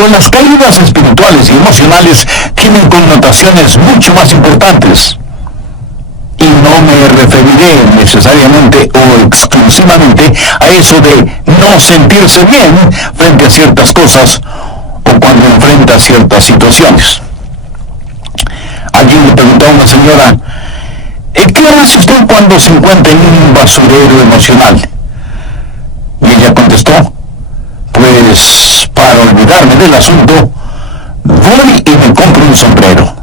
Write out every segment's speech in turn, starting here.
Pero las caídas espirituales y emocionales tienen connotaciones mucho más importantes. Y no me referiré necesariamente o exclusivamente a eso de no sentirse bien frente a ciertas cosas o cuando enfrenta ciertas situaciones. Alguien le preguntó a una señora, ¿qué hace usted cuando se encuentra en un basurero emocional? Y ella contestó, pues para olvidarme del asunto, voy y me compro un sombrero.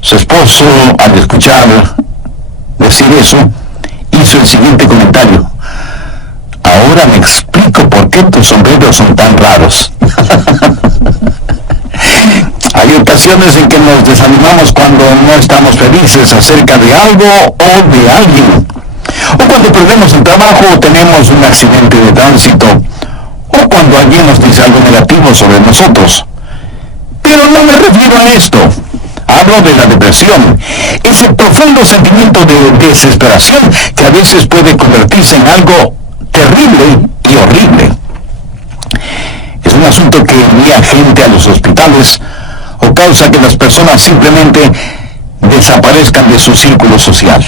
Su esposo, al escuchar decir eso, hizo el siguiente comentario. Ahora me explico por qué tus sombreros son tan raros. Hay ocasiones en que nos desanimamos cuando no estamos felices acerca de algo o de alguien. O cuando perdemos el trabajo o tenemos un accidente de tránsito. O cuando alguien nos dice algo negativo sobre nosotros. Pero no me refiero a esto. Hablo de la depresión, ese profundo sentimiento de desesperación que a veces puede convertirse en algo terrible y horrible. Es un asunto que envía gente a los hospitales o causa que las personas simplemente desaparezcan de su círculo social.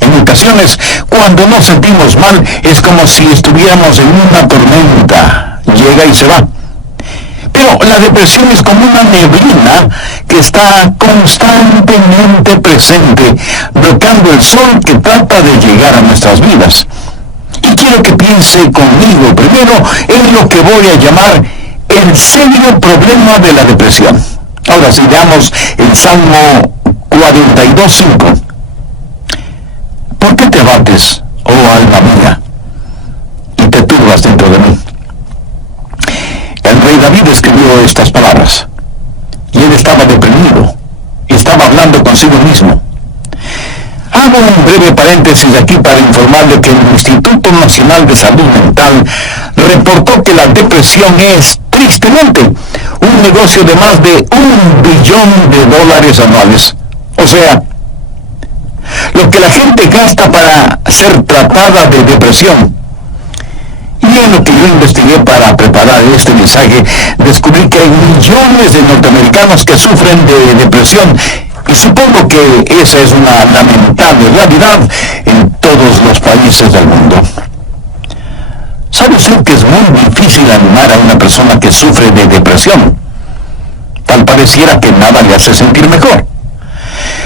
En ocasiones, cuando nos sentimos mal, es como si estuviéramos en una tormenta. Llega y se va. Pero la depresión es como una neblina que está constantemente presente, bloqueando el sol que trata de llegar a nuestras vidas. Y quiero que piense conmigo primero en lo que voy a llamar el serio problema de la depresión. Ahora sí, veamos el Salmo 42:5. ¿Por qué te abates, oh alma mía, y te turbas dentro de mí? El rey David escribió estas palabras, y él estaba deprimido, y estaba hablando consigo mismo. Hago un breve paréntesis aquí para informarle que el Instituto Nacional de Salud Mental reportó que la depresión es, tristemente, un negocio de más de $1 billón anuales. O sea, lo que la gente gasta para ser tratada de depresión. Y en lo que yo investigué para preparar este mensaje, descubrí que hay millones de norteamericanos que sufren de depresión, y supongo que esa es una lamentable realidad en todos los países del mundo. ¿Sabe usted que es muy difícil animar a una persona que sufre de depresión? Tal pareciera que nada le hace sentir mejor.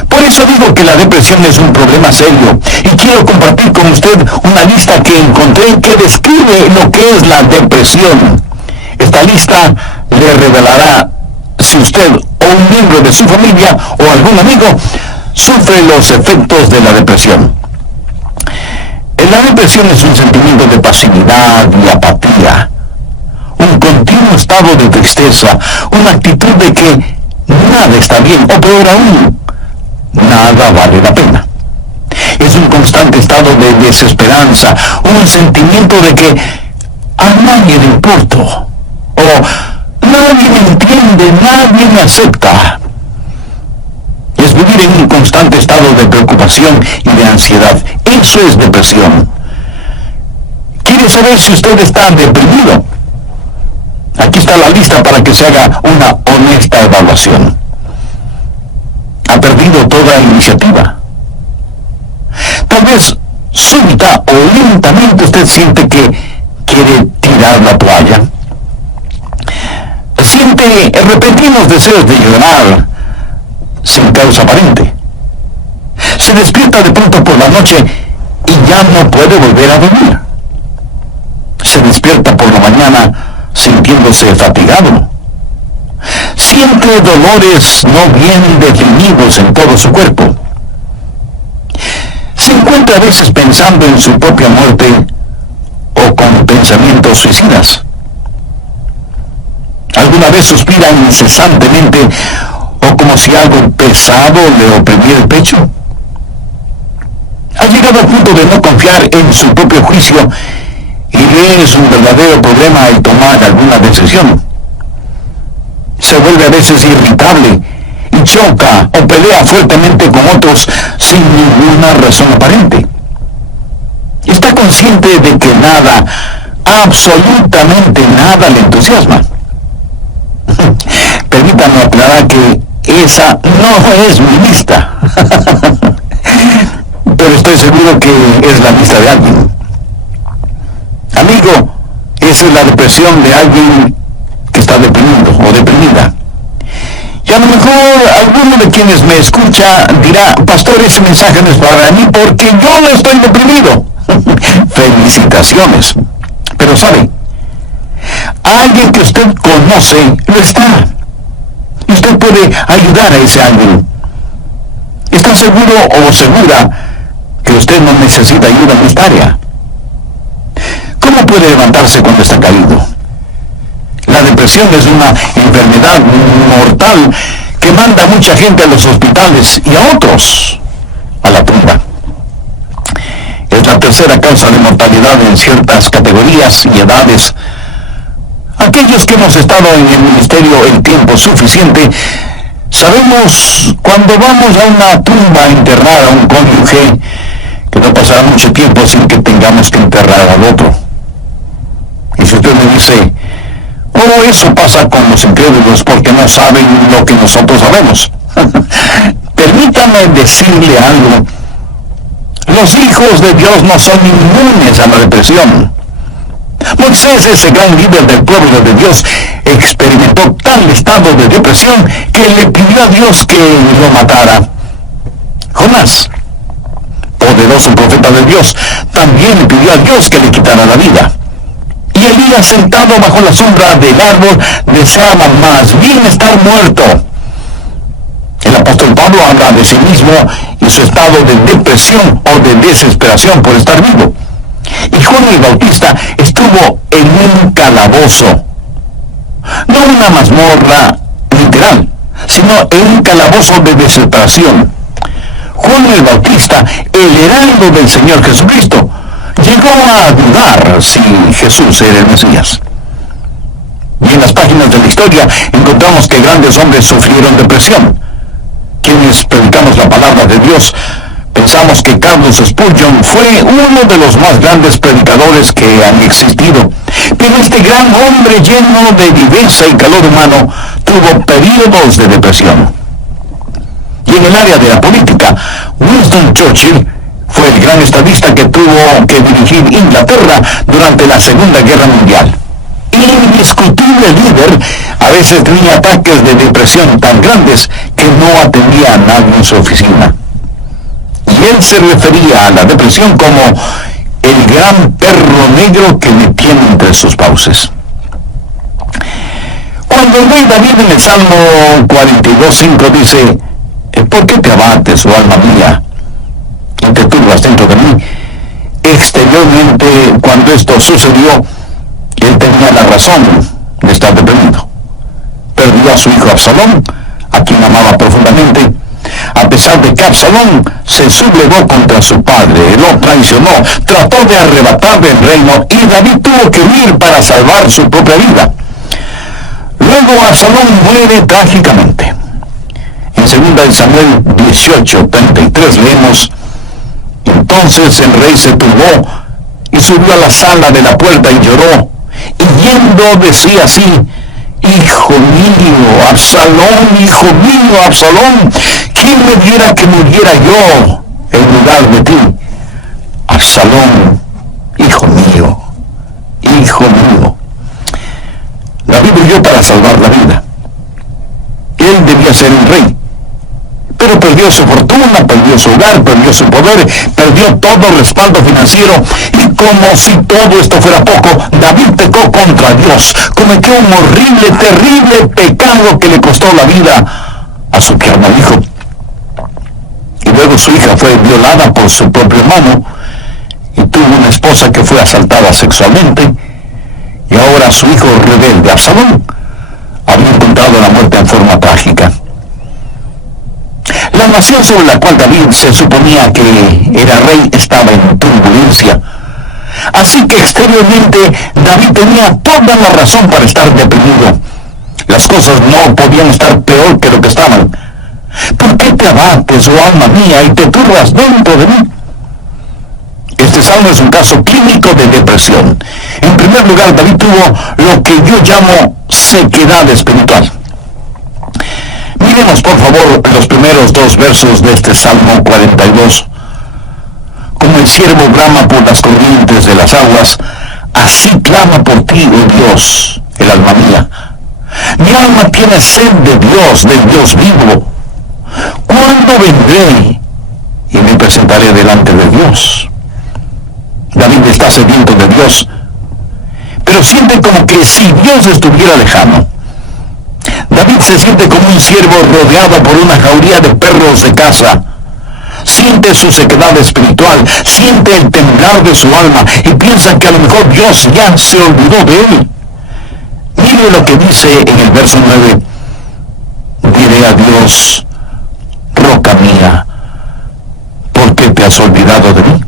Por eso digo que la depresión es un problema serio, y quiero compartir con usted una lista que encontré que describe lo que es la depresión. Esta lista le revelará si usted o un miembro de su familia o algún amigo sufre los efectos de la depresión. La depresión es un sentimiento de pasividad y apatía, un continuo estado de tristeza, una actitud de que nada está bien, o peor aún, nada vale la pena. Es un constante estado de desesperanza, un sentimiento de que a nadie le importo, o nadie me entiende, nadie me acepta. Es vivir en un constante estado de preocupación y de ansiedad. Eso es depresión. ¿Quiere saber si usted está deprimido? Aquí está la lista para que se haga una honesta evaluación. ¿Ha perdido toda iniciativa? Tal vez súbita o lentamente usted siente que quiere tirar la toalla. Siente repentinos deseos de llorar sin causa aparente. Se despierta de pronto por la noche y ya no puede volver a dormir. Se despierta por la mañana sintiéndose fatigado. Siente dolores no bien definidos en todo su cuerpo. Se encuentra a veces pensando en su propia muerte o con pensamientos suicidas. ¿Alguna vez suspira incesantemente o como si algo pesado le oprimiera el pecho? Ha llegado al punto de no confiar en su propio juicio y le es un verdadero problema el tomar alguna decisión. Se vuelve a veces irritable y choca o pelea fuertemente con otros sin ninguna razón aparente. Está consciente de que nada, absolutamente nada le entusiasma. Permítanme aclarar que esa no es mi lista. Pero estoy seguro que es la lista de alguien. Amigo, esa es la depresión de alguien que está deprimido o deprimida. Y a lo mejor alguno de quienes me escucha dirá, pastor, ese mensaje no es para mí porque yo no estoy deprimido. Felicitaciones. Pero sabe, alguien que usted conoce lo está. Y usted puede ayudar a ese alguien. ¿Está seguro o segura que usted no necesita ayuda en esta área? ¿Cómo puede levantarse cuando está caído? La depresión es una enfermedad mortal que manda a mucha gente a los hospitales y a otros a la tumba. Es la tercera causa de mortalidad en ciertas categorías y edades. Aquellos que hemos estado en el ministerio el tiempo suficiente, sabemos cuando vamos a una tumba a enterrar a un cónyuge que no pasará mucho tiempo sin que tengamos que enterrar al otro. Y si usted me dice, oh, eso pasa con los incrédulos porque no saben lo que nosotros sabemos. Permítame decirle algo. Los hijos de Dios no son inmunes a la depresión. Moisés, ese gran líder del pueblo de Dios, experimentó tal estado de depresión que le pidió a Dios que lo matara. Jonás, poderoso profeta de Dios, también le pidió a Dios que le quitara la vida. Y Elías, sentado bajo la sombra del árbol, deseaba más bien estar muerto. El apóstol Pablo habla de sí mismo y su estado de depresión o de desesperación por estar vivo. Y Juan el Bautista estuvo en un calabozo. No una mazmorra literal, sino en un calabozo de desesperación. Juan el Bautista, el heraldo del Señor Jesucristo, llegó a dudar si Jesús era el Mesías. Y en las páginas de la historia encontramos que grandes hombres sufrieron depresión. Quienes predicamos la palabra de Dios, pensamos que Carlos Spurgeon fue uno de los más grandes predicadores que han existido. Pero este gran hombre lleno de viveza y calor humano tuvo períodos de depresión. Y en el área de la política, Winston Churchill fue el gran estadista que tuvo que dirigir Inglaterra durante la Segunda Guerra Mundial. El indiscutible líder a veces tenía ataques de depresión tan grandes que no atendía a nadie en su oficina. Y él se refería a la depresión como el gran perro negro que me tiene entre sus fauces. Cuando el rey David en el Salmo 42:5 dice, ¿por qué te abates, oh alma mía, y te turbas dentro de mí? Exteriormente, cuando esto sucedió, él tenía la razón de estar deprimido. Perdió a su hijo Absalón, a quien amaba profundamente. A pesar de que Absalón se sublevó contra su padre, lo traicionó, trató de arrebatarle el reino y David tuvo que huir para salvar su propia vida. Luego Absalón muere trágicamente. En 2 Samuel 18:33 leemos, entonces el rey se turbó y subió a la sala de la puerta y lloró, y yendo decía así, hijo mío, Absalón, hijo mío, Absalón, ¿quién me diera que muriera yo en lugar de ti? Absalón, hijo mío, hijo mío. David huyó para salvar la vida. Él debía ser un rey, pero perdió su fortuna, perdió su hogar, perdió su poder, perdió todo el respaldo financiero, y como si todo esto fuera poco, David pecó contra Dios, cometió un horrible, terrible pecado que le costó la vida a su tierno hijo. Y luego su hija fue violada por su propio hermano, y tuvo una esposa que fue asaltada sexualmente, y ahora su hijo rebelde, Absalón, había encontrado la muerte en forma trágica. La nación sobre la cual David se suponía que era rey estaba en turbulencia. Así que exteriormente David tenía toda la razón para estar deprimido. Las cosas no podían estar peor que lo que estaban. ¿Por qué te abates, oh alma mía, y te turbas dentro de mí? Este salmo es un caso clínico de depresión. En primer lugar, David tuvo lo que yo llamo sequedad espiritual. Miremos por favor los primeros dos versos de este Salmo 42. Como el ciervo brama por las corrientes de las aguas, así clama por ti, oh Dios, el alma mía. Mi alma tiene sed de Dios, del Dios vivo. ¿Cuándo vendré y me presentaré delante de Dios? David está sediento de Dios, pero siente como que si Dios estuviera lejano. David se siente como un ciervo rodeado por una jauría de perros de caza. Siente su sequedad espiritual, siente el temblar de su alma y piensa que a lo mejor Dios ya se olvidó de él. Mire lo que dice en el verso 9. Diré a Dios, roca mía, ¿por qué te has olvidado de mí?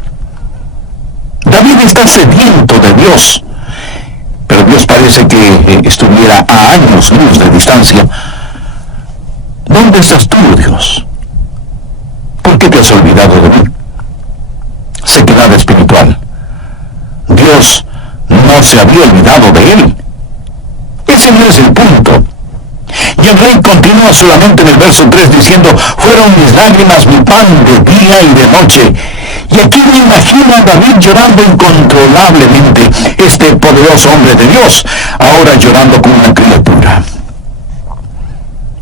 David está sediento de Dios, pero Dios parece que estuviera a años luz de distancia. ¿Dónde estás tú, Dios? ¿Por qué te has olvidado de mí? Sequedad espiritual. Dios no se había olvidado de él. Ese no es el punto. Y el rey continúa solamente en el verso 3 diciendo, fueron mis lágrimas mi pan de día y de noche. Y aquí me imagino a David llorando incontrolablemente, este poderoso hombre de Dios, ahora llorando como una criatura.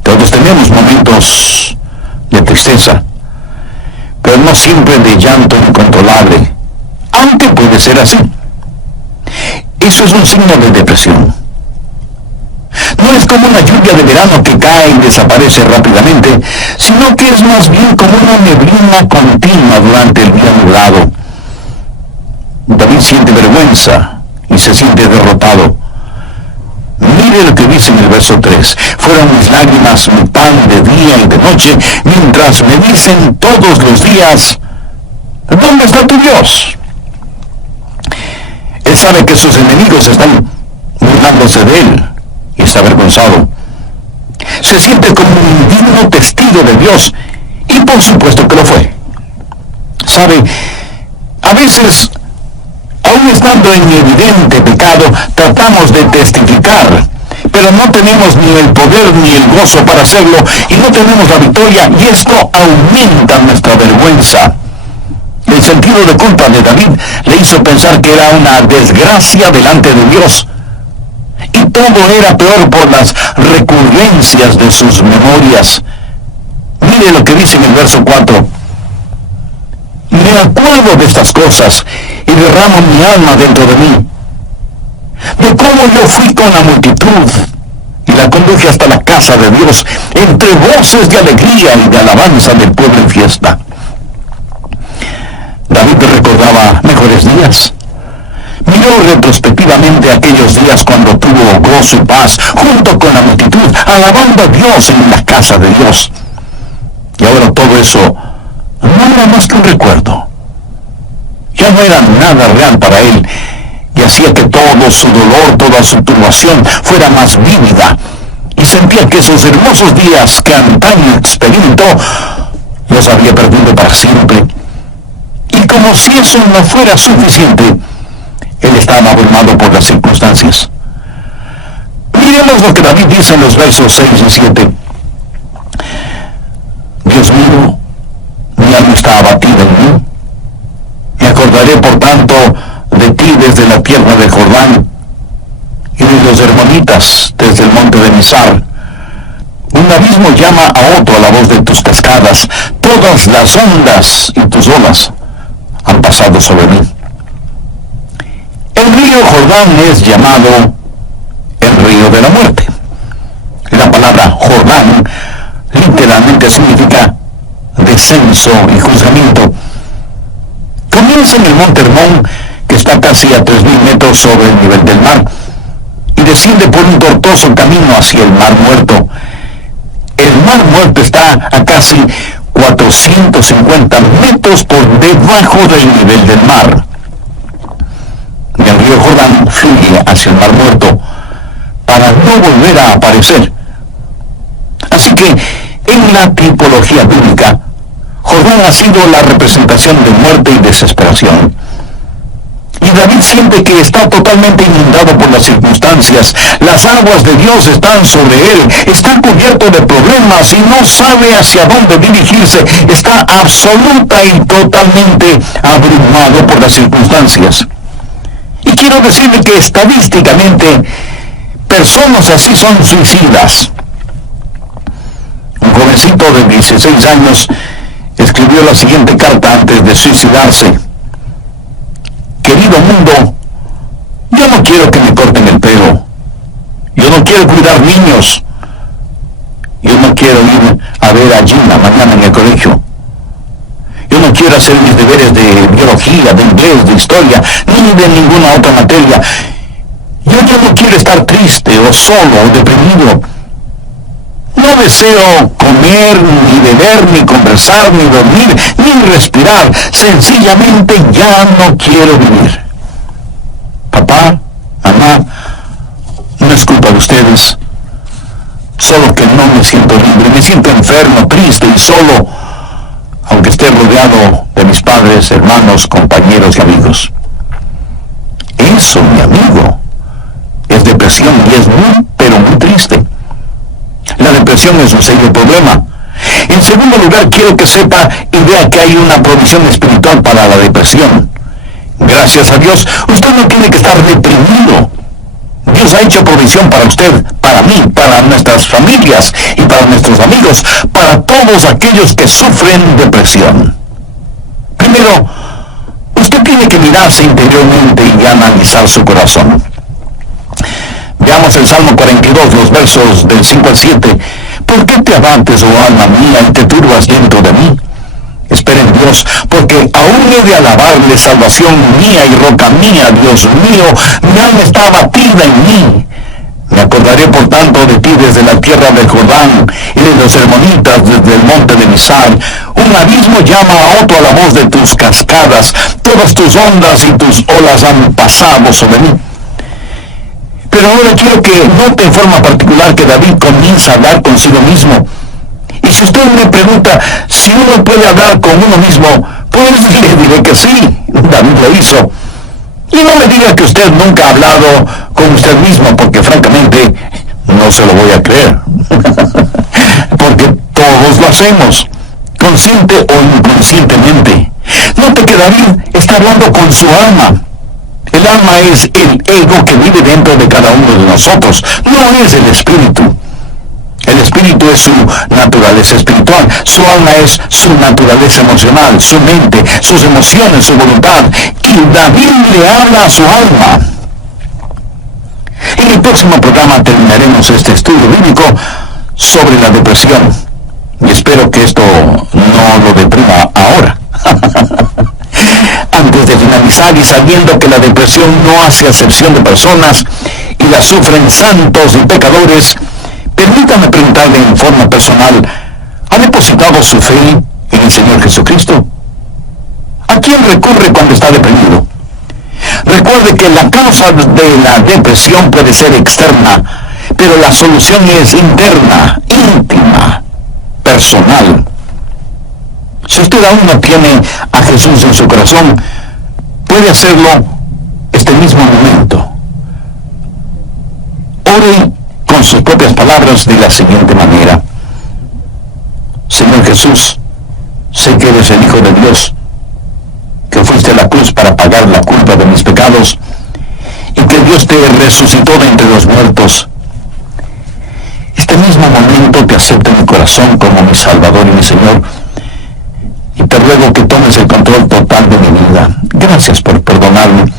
Todos tenemos momentos de tristeza, pero no siempre de llanto incontrolable, aunque puede ser así. Eso es un signo de depresión. No es como una lluvia de verano que cae y desaparece rápidamente, sino que es más bien como una neblina continua durante el día nublado. David siente vergüenza y se siente derrotado. Mire lo que dice en el verso 3. Fueron mis lágrimas mi pan de día y de noche, mientras me dicen todos los días, ¿dónde está tu Dios? Él sabe que sus enemigos están burlándose de él y está avergonzado. Se siente como un digno testigo de Dios, y por supuesto que lo fue. ¿Sabe? A veces, aún estando en evidente pecado, tratamos de testificar, pero no tenemos ni el poder ni el gozo para hacerlo, y no tenemos la victoria, y esto aumenta nuestra vergüenza. El sentido de culpa de David le hizo pensar que era una desgracia delante de Dios. Y todo era peor por las recurrencias de sus memorias. Mire lo que dice en el verso 4. Me acuerdo de estas cosas y derramo mi alma dentro de mí, de cómo yo fui con la multitud y la conduje hasta la casa de Dios, entre voces de alegría y de alabanza del pueblo en fiesta. David recordaba mejores días. Miró retrospectivamente aquellos días cuando tuvo gozo y paz junto con la multitud, alabando a Dios en la casa de Dios. Y ahora todo eso no era más que un recuerdo. Ya no era nada real para él, y hacía que todo su dolor, toda su turbación fuera más vívida, y sentía que esos hermosos días que antaño experimentó los había perdido para siempre. Y como si eso no fuera suficiente, él estaba abrumado por las circunstancias. Miremos lo que David dice en los versos 6 y 7. Dios mío, mi alma está abatida en mí. Me acordaré, por tanto, de ti desde la tierra de Jordán, y de los hermonitas desde el monte de Mizar. Un abismo llama a otro a la voz de tus cascadas. Todas las ondas y tus olas han pasado sobre mí. El río Jordán es llamado el río de la muerte. La palabra Jordán literalmente significa descenso y juzgamiento. Comienza en el monte Hermón, que está casi a 3.000 metros sobre el nivel del mar, y desciende por un tortuoso camino hacia el mar muerto. El mar muerto está a casi 450 metros por debajo del nivel del mar. Y el río Jordán fluye hacia el mar muerto para no volver a aparecer. Así que en la tipología bíblica, Jordán ha sido la representación de muerte y desesperación. Y y David siente que está totalmente inundado por las circunstancias. Las aguas de Dios están sobre él, está cubierto de problemas y no sabe hacia dónde dirigirse. Está absoluta y totalmente abrumado por las circunstancias. Y quiero decirle que estadísticamente, personas así son suicidas. Un jovencito de 16 años escribió la siguiente carta antes de suicidarse. Querido mundo, yo no quiero que me corten el pelo. Yo no quiero cuidar niños. Yo no quiero ir a ver a Gina mañana en el colegio. Yo no quiero hacer mis deberes de biología, de inglés, de historia, ni de ninguna otra materia. Yo ya no quiero estar triste o solo o deprimido. No deseo comer, ni beber, ni conversar, ni dormir, ni respirar. Sencillamente ya no quiero vivir. Papá, mamá, no es culpa de ustedes. Solo que no me siento libre, me siento enfermo, triste y solo, aunque esté rodeado de mis padres, hermanos, compañeros y amigos. Eso, mi amigo, es depresión y es muy, pero muy triste. La depresión es un serio problema. En segundo lugar, quiero que sepa y vea que hay una provisión espiritual para la depresión. Gracias a Dios, usted no tiene que estar deprimido. Dios ha hecho provisión para usted, para mí, para nuestras familias y para nuestros amigos, para todos aquellos que sufren depresión. Primero, usted tiene que mirarse interiormente y analizar su corazón. Veamos el Salmo 42, los versos del 5 al 7. ¿Por qué te abates, oh alma mía, y te turbas dentro de mí? Espera en Dios, porque aún he de alabarle, salvación mía y roca mía, Dios mío, mi alma está abatida en mí. Me acordaré por tanto de ti desde la tierra del Jordán y de los hermonitas desde el monte de Misar. Un abismo llama a otro a la voz de tus cascadas, todas tus ondas y tus olas han pasado sobre mí. Pero ahora quiero que note en forma particular que David comienza a hablar consigo mismo. Y si usted me pregunta si uno puede hablar con uno mismo, pues le diré que sí, David lo hizo. Y no me diga que usted nunca ha hablado con usted mismo, porque francamente no se lo voy a creer. Porque todos lo hacemos, consciente o inconscientemente. Note que David está hablando con su alma. El alma es el ego que vive dentro de cada uno de nosotros, no es el espíritu. El espíritu es su naturaleza espiritual, su alma es su naturaleza emocional, su mente, sus emociones, su voluntad. Y David le habla a su alma. En el próximo programa terminaremos este estudio bíblico sobre la depresión. Y espero que esto no lo deprima ahora. Antes de finalizar y sabiendo que la depresión no hace acepción de personas y la sufren santos y pecadores, permítame preguntarle en forma personal, ¿ha depositado su fe en el Señor Jesucristo? ¿A quién recurre cuando está deprimido? Recuerde que la causa de la depresión puede ser externa, pero la solución es interna, íntima, personal. Si usted aún no tiene a Jesús en su corazón, puede hacerlo este mismo momento. Ore con sus propias palabras de la siguiente manera: Señor Jesús, sé que eres el Hijo de Dios, que fuiste a la cruz para pagar la culpa de mis pecados y que Dios te resucitó de entre los muertos. Este mismo momento te acepto en mi corazón como mi Salvador y mi Señor, y te ruego que tomes el control total de mi vida. Gracias por perdonarme.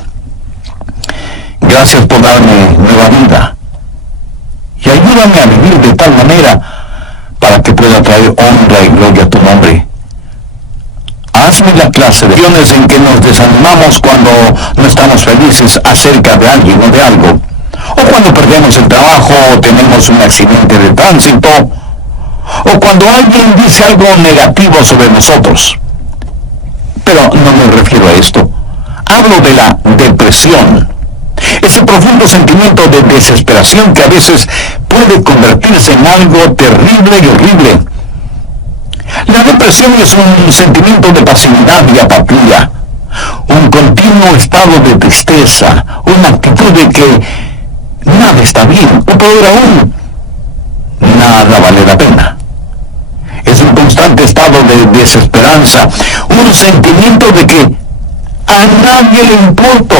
Gracias por darme nueva vida. Y ayúdame a vivir de tal manera para que pueda traer honra y gloria a tu nombre. Hazme la clase de acciones en que nos desanimamos cuando no estamos felices acerca de alguien o de algo, o cuando perdemos el trabajo o tenemos un accidente de tránsito, o cuando alguien dice algo negativo sobre nosotros. Pero no me refiero a esto. Hablo de la depresión. Ese profundo sentimiento de desesperación que a veces puede convertirse en algo terrible y horrible. La depresión es un sentimiento de pasividad y apatía. un continuo estado de tristeza, una actitud de que nada está bien, o peor aún, nada vale la pena. Es un constante estado de desesperanza, un sentimiento de que a nadie le importo,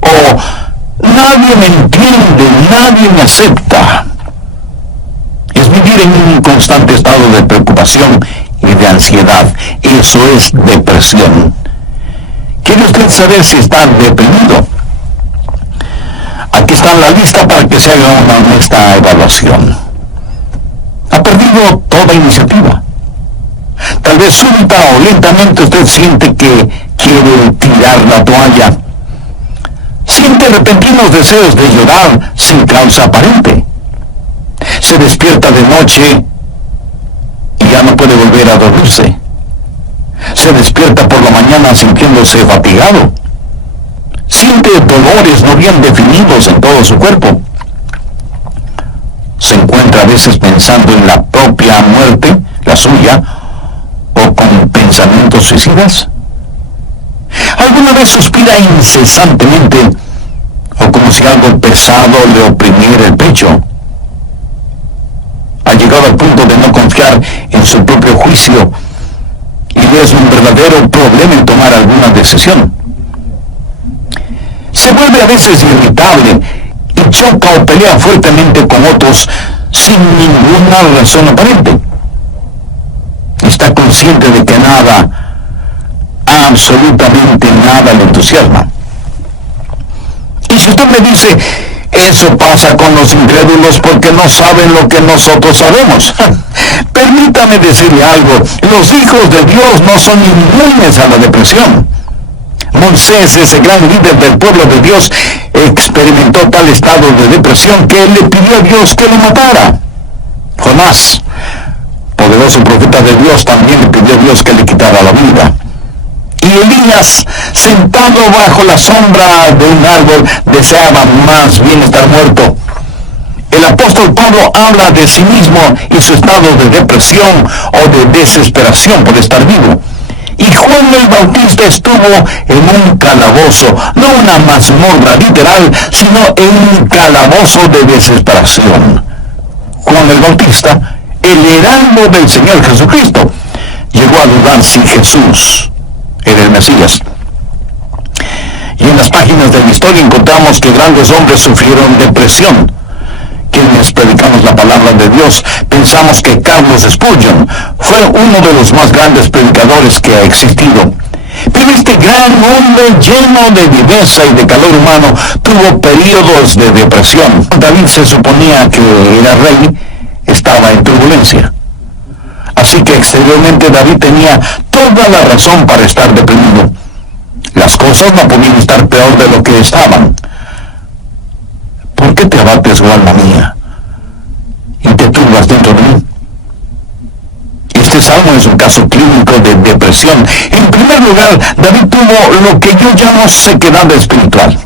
o nadie me entiende, nadie me acepta. Es vivir en un constante estado de preocupación y de ansiedad. Eso es depresión. ¿Quiere usted saber si está deprimido? Aquí está la lista para que se haga una honesta evaluación. Ha perdido toda iniciativa. Tal vez súbita o lentamente usted siente que quiere tirar la toalla. Siente repentinos deseos de llorar sin causa aparente. Se despierta de noche y ya no puede volver a dormirse. Se despierta por la mañana sintiéndose fatigado. Siente dolores no bien definidos en todo su cuerpo. Se encuentra a veces pensando en la propia muerte, la suya, o con pensamientos suicidas. ¿Alguna vez suspira incesantemente o como si algo pesado le oprimiera el pecho? Ha llegado al punto de no confiar en su propio juicio y le es un verdadero problema en tomar alguna decisión. Se vuelve a veces irritable y choca o pelea fuertemente con otros sin ninguna razón aparente. Está consciente de que nada, absolutamente nada le entusiasma. Y si usted me dice, eso pasa con los incrédulos porque no saben lo que nosotros sabemos. Permítame decirle algo, los hijos de Dios no son inmunes a la depresión. Moisés, ese gran líder del pueblo de Dios, experimentó tal estado de depresión que él le pidió a Dios que lo matara. Jonás, poderoso profeta de Dios, también le pidió a Dios que le quitara la vida. Y Elías, sentado bajo la sombra de un árbol, deseaba más bien estar muerto. El apóstol Pablo habla de sí mismo y su estado de depresión o de desesperación por estar vivo. Y Juan el Bautista estuvo en un calabozo, no una mazmorra literal, sino en un calabozo de desesperación. Juan el Bautista, el heraldo del Señor Jesucristo, llegó a dudar si Jesús era el Mesías. Y en las páginas de la historia encontramos que grandes hombres sufrieron depresión. Quienes predicamos la palabra de Dios pensamos que Carlos Spurgeon fue uno de los más grandes predicadores que ha existido. Pero este gran hombre lleno de viveza y de calor humano tuvo periodos de depresión. David se suponía que era rey, estaba en turbulencia. Así que exteriormente David tenía toda la razón para estar deprimido. Las cosas no podían estar peor de lo que estaban. ¿Por qué te abates, oh alma mía, y te turbas dentro de mí? Este salmo es un caso clínico de depresión. En primer lugar, David tuvo lo que yo llamo sequedad espiritual.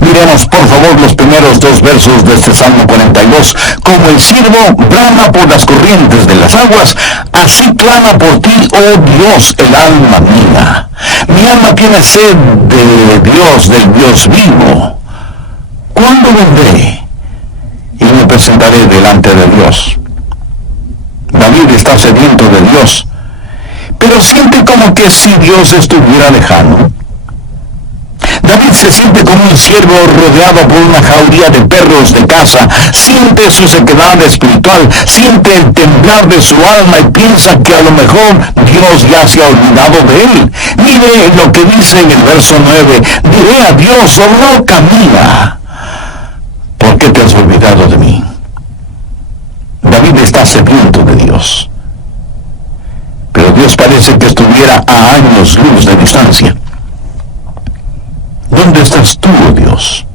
Miremos por favor los primeros dos versos de este Salmo 42. Como el siervo brama por las corrientes de las aguas, así clama por ti, oh Dios, el alma mía. Mi alma tiene sed de Dios, del Dios vivo. ¿Cuándo vendré y me presentaré delante de Dios? David está sediento de Dios, pero siente como que si Dios estuviera lejano. David se siente como un ciervo rodeado por una jauría de perros de caza. Siente su sequedad espiritual, siente el temblar de su alma y piensa que a lo mejor Dios ya se ha olvidado de él. Mire lo que dice en el verso 9. Diré a Dios, oh roca mía, ¿por qué te has olvidado de mí? David está sediento de Dios, pero Dios parece que estuviera a años luz de distancia. ¿Dónde estás tú, oh Dios?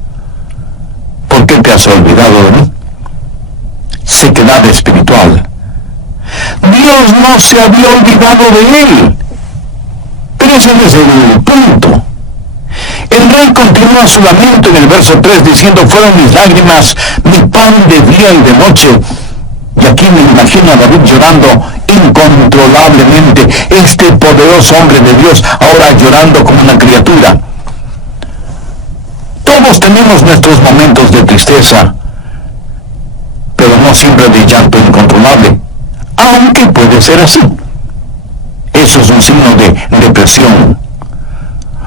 ¿Por qué te has olvidado de mí? Sequedad espiritual. Dios no se había olvidado de él. Pero ese es el punto. El rey continúa su lamento en el verso 3 diciendo, fueron mis lágrimas, mi pan de día y de noche. Y aquí me imagino a David llorando incontrolablemente este poderoso hombre de Dios, ahora llorando como una criatura. Todos tenemos nuestros momentos de tristeza, pero no siempre de llanto incontrolable, aunque puede ser así. Eso es un signo de depresión.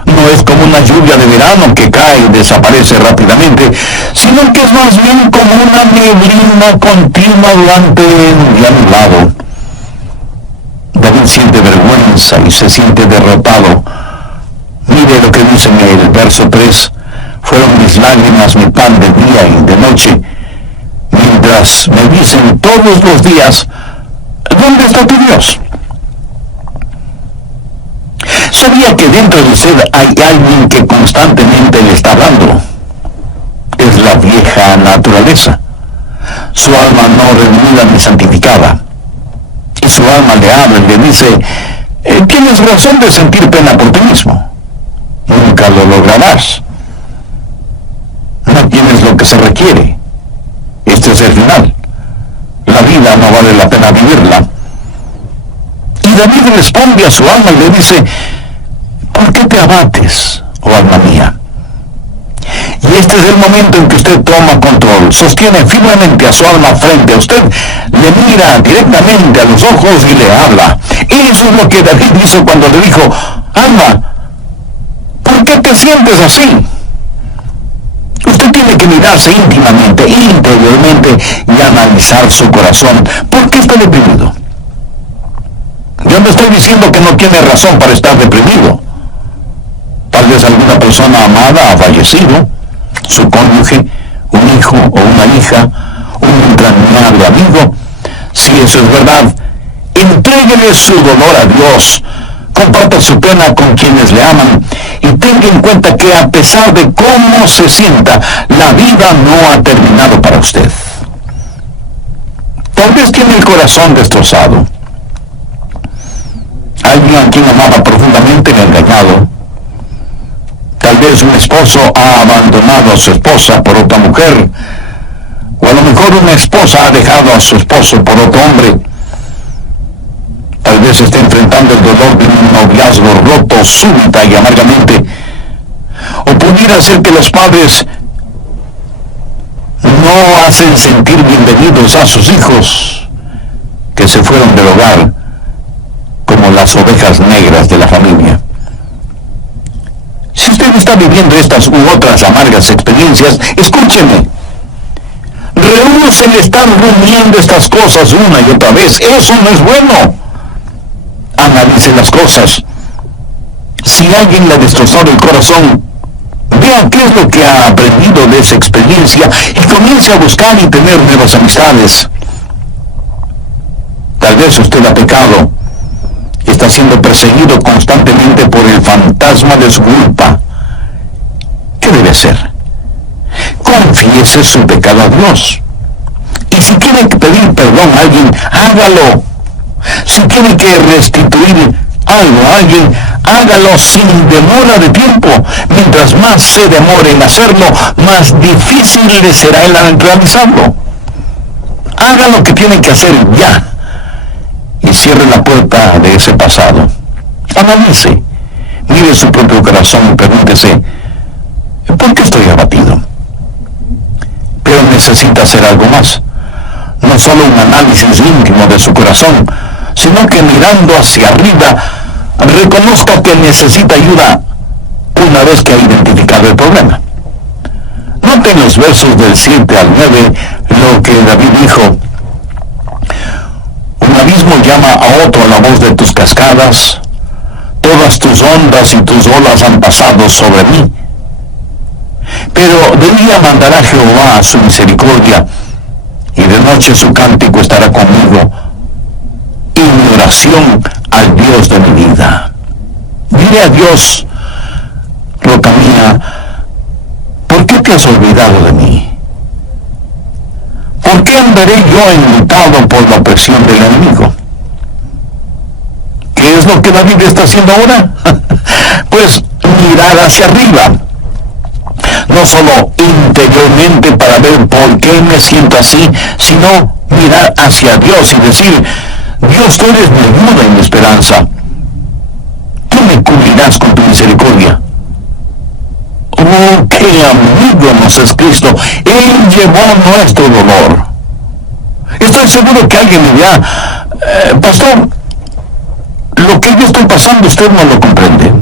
No es como una lluvia de verano que cae y desaparece rápidamente, sino que es más bien como una neblina continua durante un día nublado. David siente vergüenza y se siente derrotado. Mire lo que dice en el verso 3. Fueron mis lágrimas mi pan de día y de noche, mientras me dicen todos los días, ¿dónde está tu Dios? Sabía que dentro de usted hay alguien que constantemente le está hablando. Es la vieja naturaleza. Su alma no redimida ni santificada. Y su alma le habla y le dice, tienes razón de sentir pena por ti mismo. Nunca lo lograrás. No tienes lo que se requiere. Este es el final. La vida no vale la pena vivirla. Y David responde a su alma y le dice, ¿por qué te abates, oh alma mía? Y este es el momento en que usted toma control, sostiene firmemente a su alma frente a usted, le mira directamente a los ojos y le habla. Eso es lo que David hizo cuando le dijo, alma, ¿por qué te sientes así? Usted tiene que mirarse íntimamente, interiormente y analizar su corazón. ¿Por qué está deprimido? Yo no estoy diciendo que no tiene razón para estar deprimido. Tal vez alguna persona amada ha fallecido, su cónyuge, un hijo o una hija, un entrañable amigo. Si eso es verdad, entréguele su dolor a Dios, comparta su pena con quienes le aman y tenga en cuenta que a pesar de cómo se sienta, la vida no ha terminado para usted. Tal vez tiene el corazón destrozado. Alguien a quien amaba profundamente le ha engañado. Tal vez un esposo ha abandonado a su esposa por otra mujer, o a lo mejor una esposa ha dejado a su esposo por otro hombre. Tal vez esté enfrentando el dolor de un noviazgo roto súbita y amargamente, o pudiera ser que los padres no hacen sentir bienvenidos a sus hijos que se fueron del hogar como las ovejas negras de la familia. Si usted está viviendo estas u otras amargas experiencias, escúcheme. Rehúse el estar rumiando estas cosas una y otra vez. Eso no es bueno. Analice las cosas. Si alguien le destrozó el corazón, vea qué es lo que ha aprendido de esa experiencia y comience a buscar y tener nuevas amistades. Tal vez usted ha pecado. Está siendo perseguido constantemente por el fantasma de su culpa. ¿Qué debe hacer? Confiese su pecado a Dios. Y si quiere pedir perdón a alguien, hágalo. Si tiene que restituir algo a alguien, hágalo sin demora de tiempo. Mientras más se demore en hacerlo, más difícil le será el realizarlo. Haga lo que tiene que hacer ya. Y cierre la puerta de ese pasado. Analice, mire su propio corazón y pregúntese, ¿por qué estoy abatido? Pero necesita hacer algo más. No solo un análisis íntimo de su corazón, sino que mirando hacia arriba, reconozca que necesita ayuda una vez que ha identificado el problema. Note en los versos del 7 al 9 lo que David dijo. Un abismo llama a otro a la voz de tus cascadas, todas tus ondas y tus olas han pasado sobre mí. Pero de día mandará Jehová su misericordia, y de noche su cántico estará conmigo, y mi oración al Dios de mi vida. Dile a Dios, roca mía, ¿por qué te has olvidado de mí? ¿Por qué andaré yo enlutado por la opresión del enemigo? ¿Qué es lo que David está haciendo ahora? Pues mirar hacia arriba. No solo interiormente para ver por qué me siento así, sino mirar hacia Dios y decir, Dios, tú eres mi ayuda y mi esperanza. Tú me cubrirás con tu misericordia. Oh, qué amigo nos es Cristo. Él llevó nuestro dolor. Estoy seguro que alguien me dirá, pastor, lo que yo estoy pasando usted no lo comprende.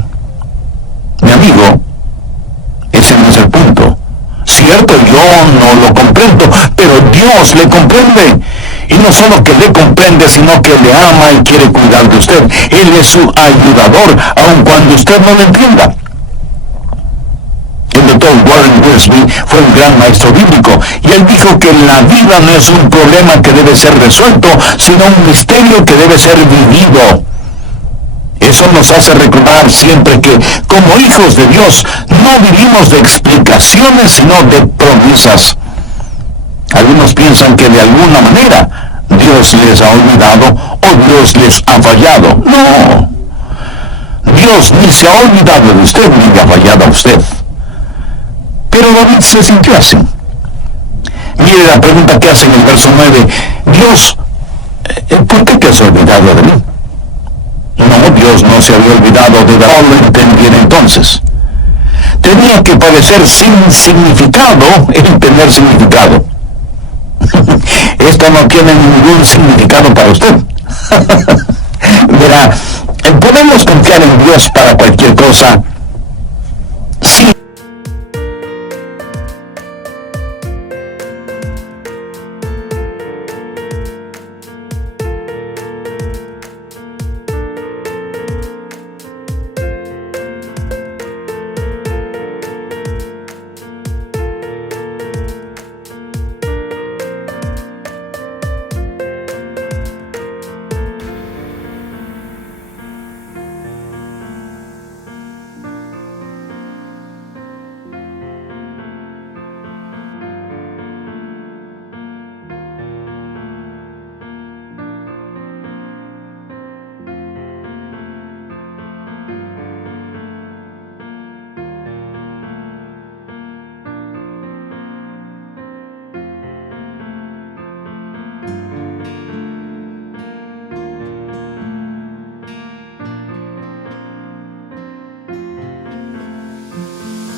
Mi amigo, ese no es el punto. Cierto, yo no lo comprendo, pero Dios le comprende. Y no solo que le comprende, sino que le ama y quiere cuidar de usted. Él es su ayudador, aun cuando usted no lo entienda. El doctor Warren Wiersbe fue un gran maestro bíblico, y él dijo que la vida no es un problema que debe ser resuelto, sino un misterio que debe ser vivido. Eso nos hace recordar siempre que, como hijos de Dios, no vivimos de explicaciones, sino de promesas. Algunos piensan que de alguna manera Dios les ha olvidado o Dios les ha fallado. No. Dios ni se ha olvidado de usted ni le ha fallado a usted. Pero David se sintió así. Mire la pregunta que hace en el verso 9. Dios, ¿por qué te has olvidado de mí? No, Dios no se había olvidado de David, lo entendiera entonces. Tenía que parecer sin significado el tener significado. Esto no tiene ningún significado para usted. Verá, podemos confiar en Dios para cualquier cosa. Sí.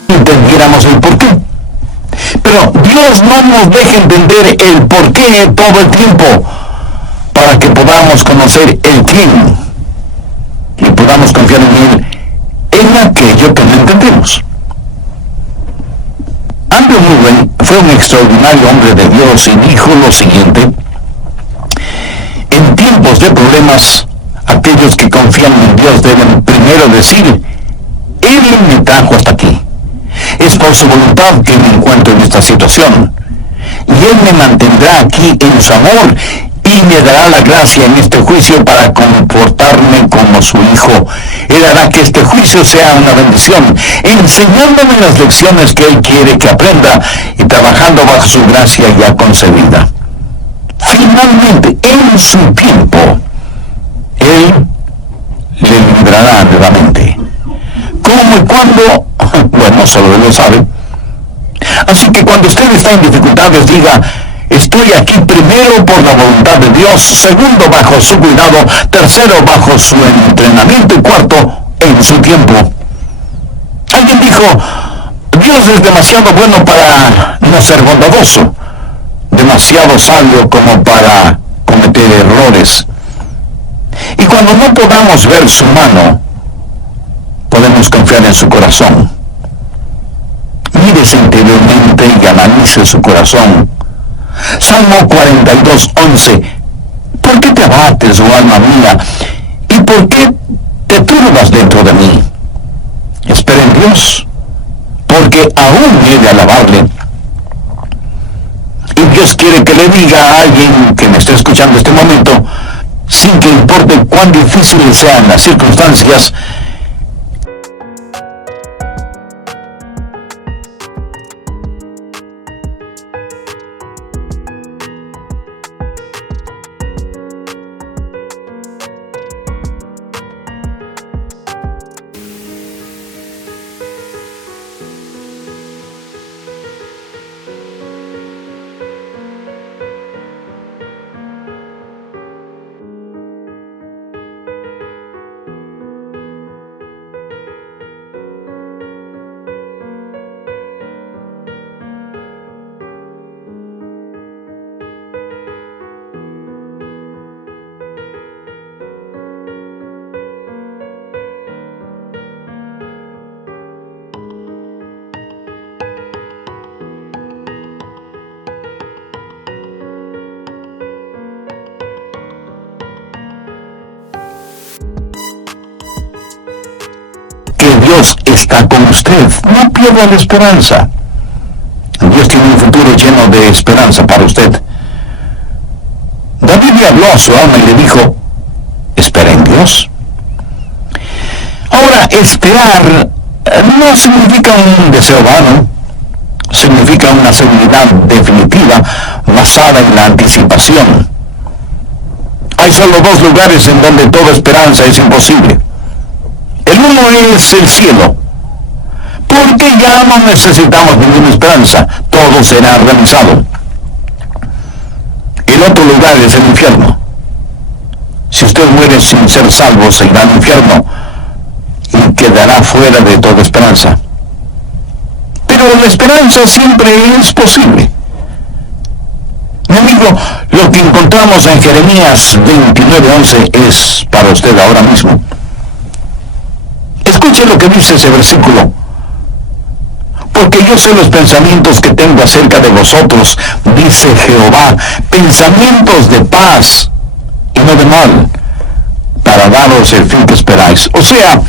Entendiéramos el porqué. Pero Dios no nos deja entender el porqué todo el tiempo para que podamos conocer el quién y podamos confiar en Él en aquello que no entendemos. Andrew Murray fue un extraordinario hombre de Dios y dijo lo siguiente: en tiempos de problemas, aquellos que confían en Dios deben primero decir, Él me trajo hasta aquí. Es por su voluntad que me encuentro en esta situación, y Él me mantendrá aquí en su amor y me dará la gracia en este juicio para comportarme como su hijo. Él hará que este juicio sea una bendición, enseñándome las lecciones que Él quiere que aprenda y trabajando bajo su gracia ya concebida. Finalmente, en su tiempo, Él le librará nuevamente. ¿Cómo y cuándo? Bueno, solo Él lo sabe. Así que cuando usted está en dificultades, diga, estoy aquí primero por la voluntad de Dios, segundo bajo su cuidado, tercero bajo su entrenamiento y cuarto en su tiempo. Alguien dijo, Dios es demasiado bueno para no ser bondadoso, demasiado sabio como para cometer errores. Y cuando no podamos ver su mano, podemos confiar en su corazón. Mírese interiormente y analice su corazón. Salmo 42:11. ¿Por qué te abates, oh alma mía? ¿Y por qué te turbas dentro de mí? Espera en Dios, porque aún he de alabarle. Y Dios quiere que le diga a alguien que me esté escuchando este momento, sin que importe cuán difíciles sean las circunstancias, Dios está con usted. No pierda la esperanza. Dios tiene un futuro lleno de esperanza para usted. David le habló a su alma y le dijo, espera en Dios. Ahora, esperar no significa un deseo vano, significa una seguridad definitiva basada en la anticipación. Hay solo dos lugares en donde toda esperanza es imposible. El uno es el cielo, porque ya no necesitamos ninguna esperanza, todo será realizado. El otro lugar es el infierno. Si usted muere sin ser salvo, se irá al infierno y quedará fuera de toda esperanza. Pero la esperanza siempre es posible. Mi amigo, lo que encontramos en Jeremías 29:11 es para usted ahora mismo. Escuche lo que dice ese versículo. Porque yo sé los pensamientos que tengo acerca de vosotros, dice Jehová, pensamientos de paz y no de mal, para daros el fin que esperáis. O sea,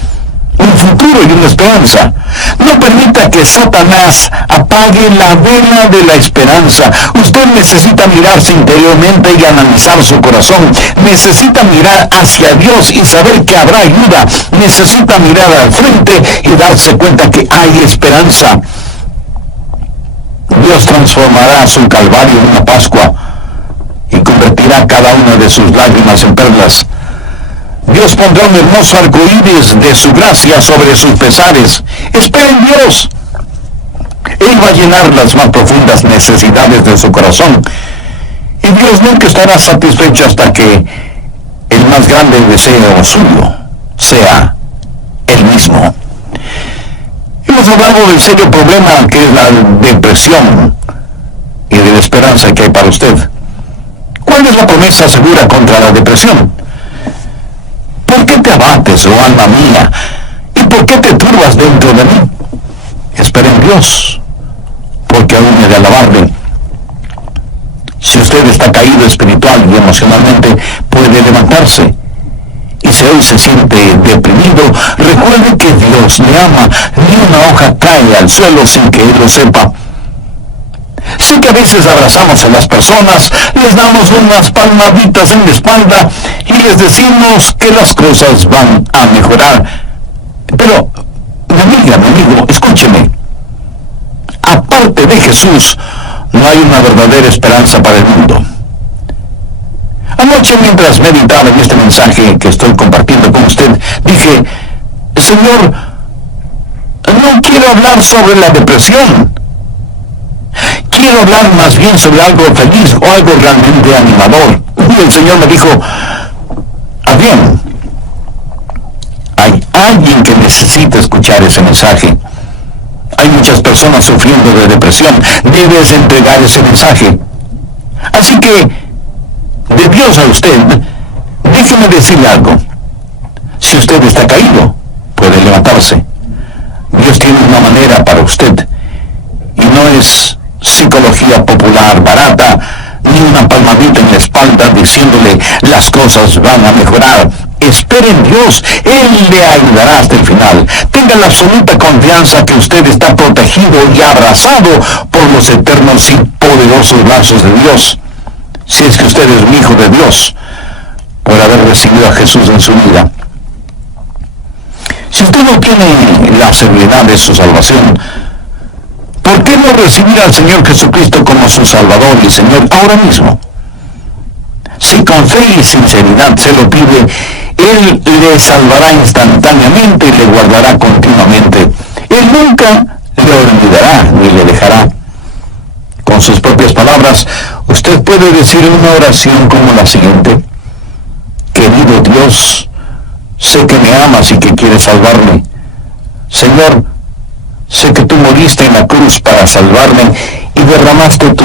un futuro y una esperanza. No permita que Satanás apague la vela de la esperanza. Usted necesita mirarse interiormente y analizar su corazón. Necesita mirar hacia Dios y saber que habrá ayuda. Necesita mirar al frente y darse cuenta que hay esperanza. Dios transformará su calvario en una Pascua y convertirá cada una de sus lágrimas en perlas. Dios pondrá un hermoso arco iris de su gracia sobre sus pesares. Espera en Dios. Él va a llenar las más profundas necesidades de su corazón. Y Dios nunca estará satisfecho hasta que el más grande deseo suyo sea Él mismo. Hemos hablado del serio problema que es la depresión y de la esperanza que hay para usted. ¿Cuál es la promesa segura contra la depresión? ¿Por qué te abates, oh alma mía? ¿Y por qué te turbas dentro de mí? Espera en Dios, porque aún he de alabarle. Si usted está caído espiritual y emocionalmente, puede levantarse. Y si hoy se siente deprimido, recuerde que Dios le ama. Ni una hoja cae al suelo sin que Él lo sepa. Sé que a veces abrazamos a las personas, les damos unas palmaditas en la espalda y les decimos que las cosas van a mejorar. Pero, mi amiga, mi amigo, escúcheme. Aparte de Jesús, no hay una verdadera esperanza para el mundo. Anoche, mientras meditaba en este mensaje que estoy compartiendo con usted, dije, Señor, no quiero hablar sobre la depresión. Quiero hablar más bien sobre algo feliz o algo realmente animador. Y el Señor me dijo, bien, hay alguien que necesita escuchar ese mensaje. Hay muchas personas sufriendo de depresión. Debes entregar ese mensaje. Así que, de Dios a usted, déjeme decirle algo. Si usted está caído, puede levantarse. Dios tiene una manera para usted. Y no es psicología popular barata, ni una palmadita en la espalda diciéndole las cosas van a mejorar. Espere en Dios, Él le ayudará hasta el final. Tenga la absoluta confianza que usted está protegido y abrazado por los eternos y poderosos brazos de Dios. Si es que usted es un hijo de Dios, por haber recibido a Jesús en su vida. Si usted no tiene la seguridad de su salvación, ¿por qué no recibir al Señor Jesucristo como su Salvador y Señor ahora mismo? Si con fe y sinceridad se lo pide, Él le salvará instantáneamente y le guardará continuamente. Él nunca le olvidará ni le dejará. Con sus propias palabras, usted puede decir una oración como la siguiente: querido Dios, sé que me amas y que quieres salvarme. Señor, sé que tú moriste en la cruz para salvarme y derramaste tu